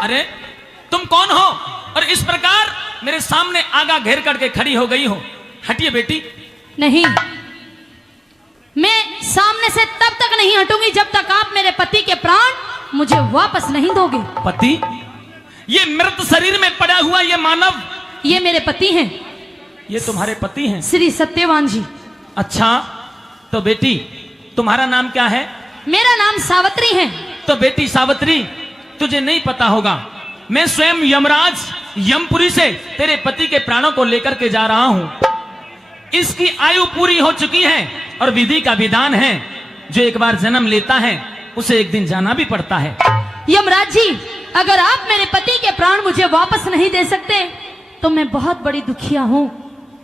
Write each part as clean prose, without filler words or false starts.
अरे तुम कौन हो और इस प्रकार मेरे सामने आगा घेर करके खड़ी हो गई हो? हटिए बेटी। नहीं, मैं सामने से तब तक नहीं हटूंगी जब तक आप मेरे पति के प्राण मुझे वापस नहीं दोगे। पति? ये मृत शरीर में पड़ा हुआ ये मानव, ये मेरे पति हैं। ये तुम्हारे पति हैं? श्री सत्यवान जी। अच्छा, तो बेटी तुम्हारा नाम क्या है? मेरा नाम सावित्री है। तो बेटी सावित्री, तुझे नहीं पता होगा, मैं स्वयं यमराज यमपुरी से तेरे पति के प्राणों को लेकर के जा रहा हूं। इसकी आयु पूरी हो चुकी है और विधि का विधान है, जो एक बार जन्म लेता है उसे एक दिन जाना भी पड़ता है। यमराज जी, अगर आप मेरे पति के प्राण मुझे वापस नहीं दे सकते तो मैं बहुत बड़ी दुखिया हूँ।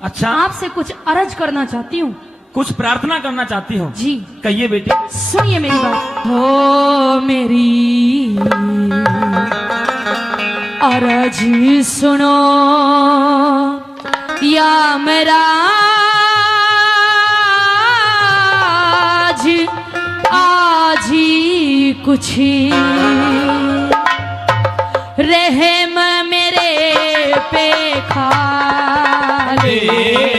अच्छा, आपसे कुछ अर्ज करना चाहती हूँ। कुछ प्रार्थना करना चाहती हो? जी। कहिए बेटी। सुनिए मेरी बात। हो मेरी अर्ज सुनो यमराज, आज ही कुछ रहम मेरे पे खाले।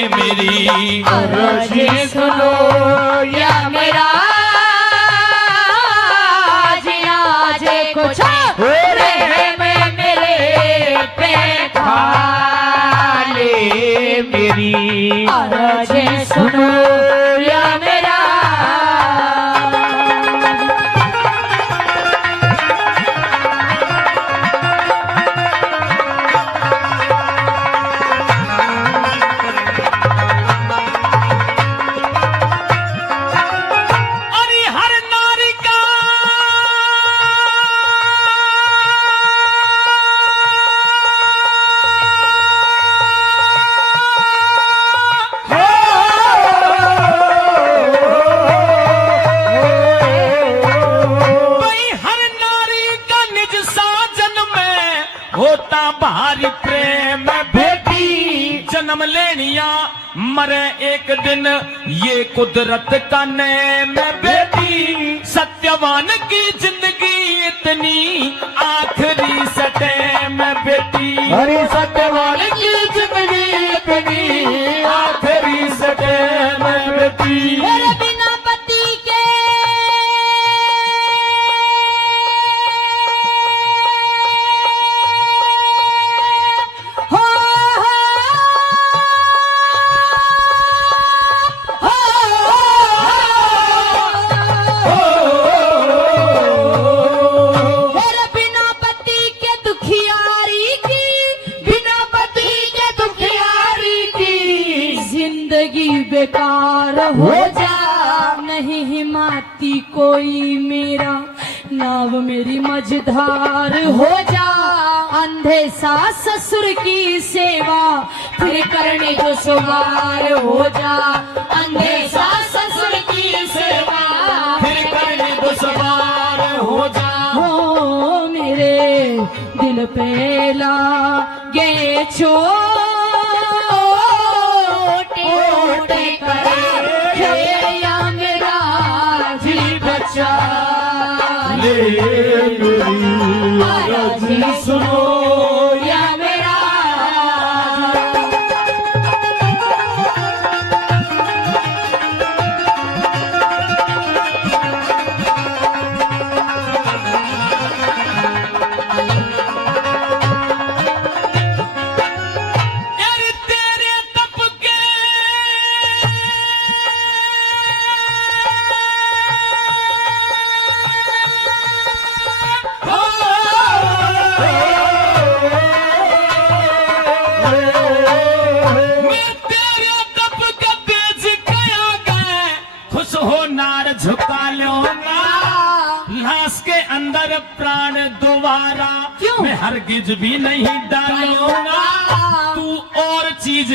मेरी अर्ज सुनो यमराज, आज कुछ रहम मेरे पे खाले। मेरी अर्ज सुनो यमराज। भारी प्रेम बेटी जन्म लेनिया मरे एक दिन, ये कुदरत का नेम बेटी। सत्यवान की जिंदगी इतनी आखिरी सटेम बेटी। अरे सत्यवान की जिंदगी इतनी आखिरी सटेम बेटी। मेरे बिना पति के बेकार हो जा, नहीं हिमाती कोई मेरा नाव मेरी मझधार हो जा। अंधे सास ससुर की सेवा फिर करने जो सवार हो जा। अंधे सास ससुर की सेवा फिर करने जो सवार हो जा। हो मेरे दिल पे लागे चोट सुनो झुका लूंगा, लाश के अंदर प्राण दोबारा मैं हरगिज भी नहीं डालूंगा। तू और चीज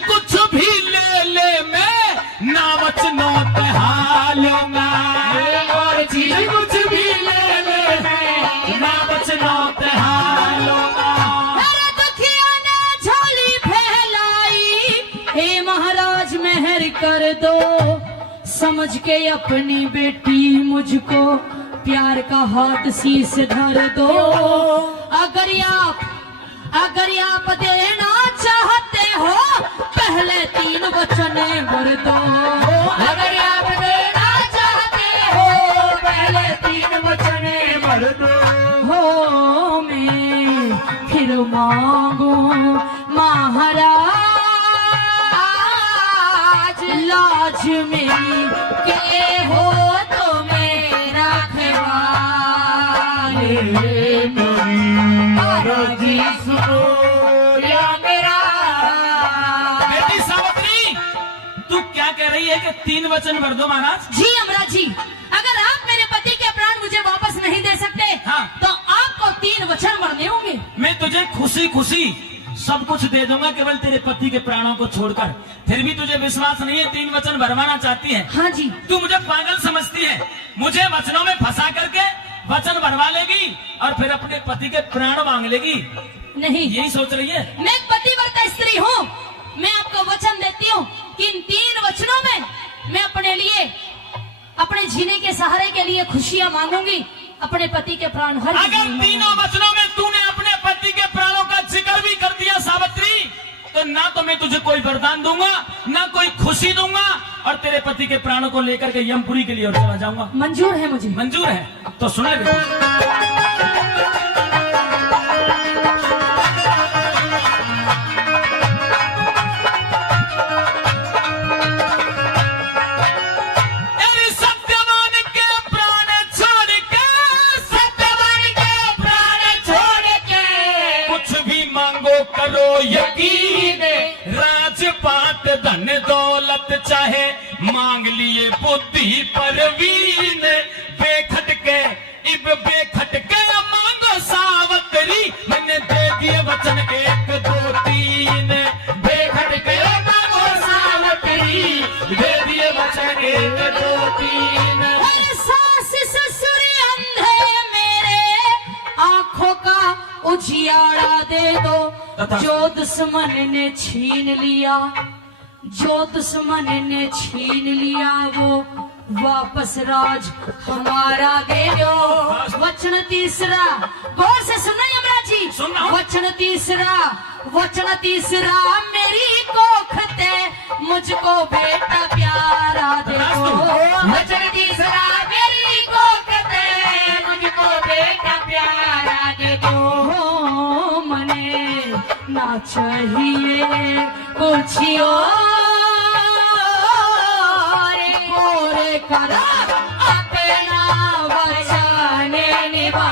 कुछ भी ले ले, मैं ना बचनो हालूंगा। और चीज कुछ भी ले ले, मैं ना बचनो हालूंगा। झोली फैलाई, हे महाराज मेहर कर दो, समझ के अपनी बेटी मुझको प्यार का हाथ शीश धर दो। अगर आप देना चाहते हो पहले 3 वचन भर दो। अगर आप देना चाहते हो पहले 3 वचन भर दो। हो मैं फिर मांगू महाराज लाज मेरी के हो तो मेरा राजी सुनो या मेरा। बेटी सावित्री, तू क्या कह रही है कि 3 वचन भर दो महाराज? जी यमराज जी, अगर आप मेरे पति के प्राण मुझे वापस नहीं दे सकते हाँ। तो आपको 3 वचन भरने होंगे। मैं तुझे खुशी खुशी सब कुछ दे दूंगा, केवल तेरे पति के प्राणों को छोड़कर। फिर भी तुझे विश्वास नहीं है, 3 वचन भरवाना चाहती है। हाँ जी। तू मुझे पागल समझती है, मुझे वचनों में फंसा करके वचन भरवा लेगी और फिर अपने पति के प्राण मांग लेगी। नहीं, यही सोच रही है? मैं एक पतिव्रता स्त्री हूँ। मैं आपको वचन देती हूँ कि इन 3 वचनों में मैं अपने लिए, अपने जीने के सहारे के लिए खुशियाँ मांगूंगी। अपने पति के प्राण हर अगर तीनों वचनों में तूने अपने पति के प्राणों का जिक्र भी कर दिया सावित्री, तो ना तो मैं तुझे कोई वरदान दूंगा, ना कोई खुशी दूंगा, और तेरे पति के प्राणों को लेकर के यमपुरी के लिए और चला जाऊंगा। मंजूर है मुझे। मंजूर है तो सुना करो यकीन, राजपाट धन दौलत चाहे मांग लिए बुद्धि परवीन। बेखटके इब बेखटके मांगो सावित्री, मैंने दे दिए वचन 1 2 3। बेखटके मांगो सावित्री, दे दिए वचन 1 2 3। सास ससुर अंधे मेरे आंखों का उजियारा दे दो। जो दुश्मन ने छीन लिया, जो दुश्मन ने छीन लिया, वो वापस राज हमारा दे दो। वचन तीसरा, गौर से सुनना यमराज जी। वचन तीसरा मेरी कोखते मुझको बेटा प्यारा दे दो। वचन तीसरा मेरी कोखते मुझको बेटा प्यारा दे दो। मने ना चाहिए कुछ और कर अपना वचन निभा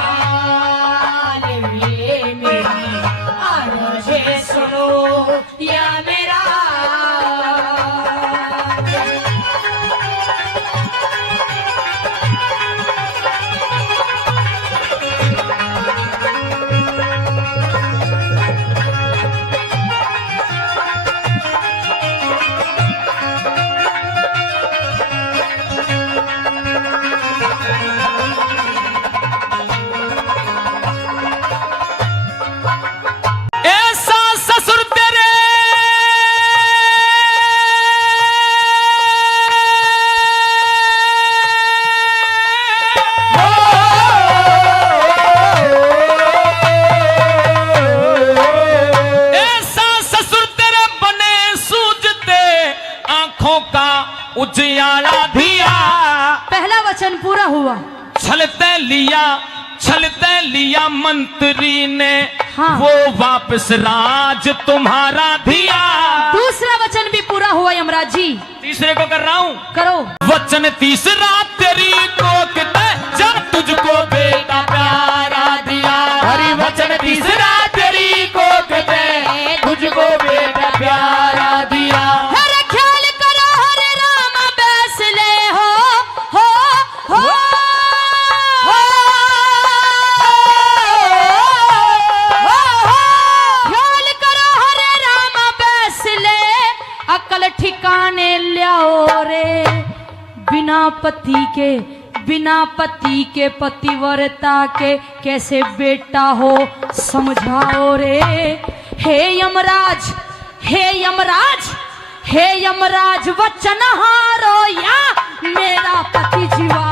ले। मेरी अर्ज़ सुनो या मेरा। उजियारा दिया। पहला वचन पूरा हुआ। छलते लिया मंत्री ने, हाँ। वो वापस राज तुम्हारा दिया। दूसरा वचन भी पूरा हुआ यमराज जी। तीसरे को कर रहा हूँ, करो। वचन तीसरा तेरी कोखते जब तुझको बेटा प्यारा दिया। हरि वचन तीसरा तेरी कोखते तुझको बेटा प्यारा दिया। हर ख्याल करो हरे राम बैस ले हो ख्याल करो हरे राम बैस ले, अकल ठिकाने लियाओ रे। बिना पति के पतिव्रता के कैसे बेटा हो समझाओ रे। हे यमराज, हे यमराज, हे यमराज, वचन हारो या मेरा पति जीवा